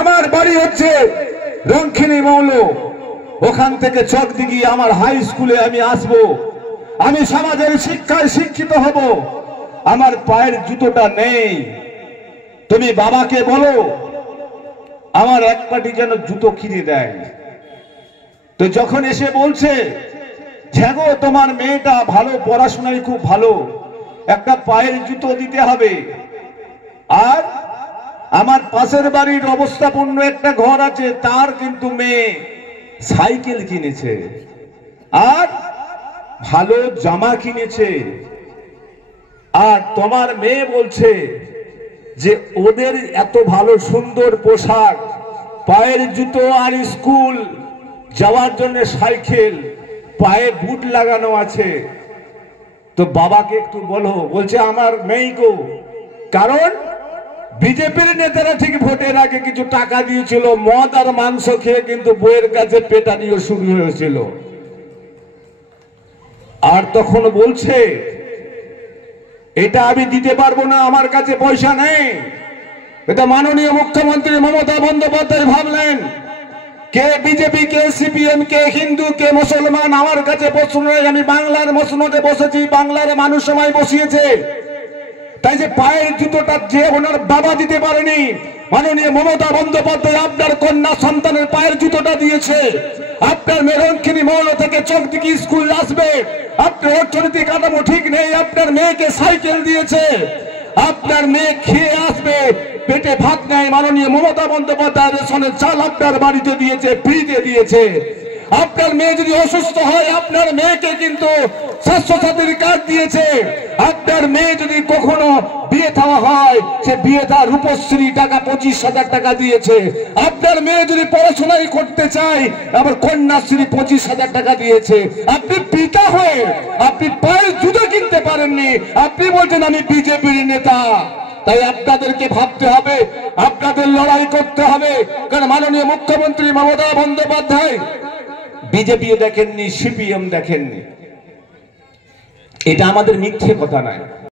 আমার বাড়ি হচ্ছে রংখিনী মৌল, ওখান থেকে চকদিঘি আমার হাই স্কুলে আমি আসব, আমি সমাজের শিক্ষায় শিক্ষিত হব, আমার পায়ের জুতোটা নেই। তুমি বাবাকে বলো আমার এক পাটি যেন জুতো কিনে দেয়। তো যখন এসে বলছে ঝ্যাগো তোমার মেয়েটা ভালো, পড়াশোনায় খুব ভালো, একটা পায়ের জুতো দিতে হবে। আর আমার পাশের বাড়ির অবস্থাপূর্ণ একটা ঘর আছে, তার কিন্তু মেয়ে সাইকেল কিনেছে আর ভালো জামা কিনেছে, আর তোমার মেয়ে বলছে যে ওদের এত ভালো সুন্দর পোশাক, পায়ের জুতো আর স্কুল যাওয়ার জন্য সাইকেল, পায়ে বুট লাগানো আছে। তো বাবাকে একটু বলো। বলছে আমার মেয়ে গো, কারণ বিজেপির নেতারা ঠিক ভোটের আগে কিছু টাকা দিয়েছিল, মদ আর মাংস খেয়ে কিন্তু বইয়ের কাছে পেটানিও শুরু হয়েছিল। আর তখন বলছে এটা আমি দিতে পারবো না, আমার কাছে পয়সা নেই। এটা মাননীয় মুখ্যমন্ত্রী মমতা বন্দ্যোপাধ্যায় ভাবলেন কে বিজেপি, কে সিপিএম, কে হিন্দু, কে মুসলমান, আমার কাছে প্রশ্ন নেই, আমি বাংলার মসনদে বসেছি, বাংলার মানুষ সময় বসিয়েছে। তাই যে পায়ের জুতোটা যে ওনার বাবা দিতে পারেনি, মাননীয় মমতা বন্দ্যোপাধ্যায় আপনার কন্যা সন্তানের পায়ের জুতোটা দিয়েছে। আপনার মেরংখিনী মৌল থেকে চকদিঘি স্কুল আসবে, আপনার অর্থনৈতিক কাঠামো ঠিক নেই, আপনার মেয়েকে সাইকেল দিয়েছে। আপনার মেয়ে খেয়ে আসবে, পেটে ভাত নেই, মাননীয় মমতা বন্দ্যোপাধ্যায় রেশনের চাল আপনার বাড়িতে দিয়েছে, ফ্রিতে দিয়েছে। আপনার মেয়ে যদি অসুস্থ হয়, আপনার মেয়েকে কিন্তু স্বাস্থ্যসাথীর কার্ড দিয়েছে। আপনার মেয়ে যদি কখনো বিয়ে থাওয়া হয়, সে বিয়ে তার রূপশ্রী টাকা 25,000 টাকা দিয়েছে। আপনার মেয়ে যদি পড়াশোনাই করতে চায়, আবার কন্যাশ্রী 25,000 টাকা দিয়েছে। আপনি পিতা হয়ে আপনি পায়ের জুতো কিনতে পারেননি, আপনি বলছেন আমি বিজেপির নেতা। তাই আপনাদেরকে ভাবতে হবে, আপনাদের লড়াই করতে হবে। কারণ মাননীয় মুখ্যমন্ত্রী মমতা বন্দ্যোপাধ্যায় বিজেপিও দেখেননি, সিপিএম দেখেননি। এটা আমাদের মিথ্যে কথা নয়।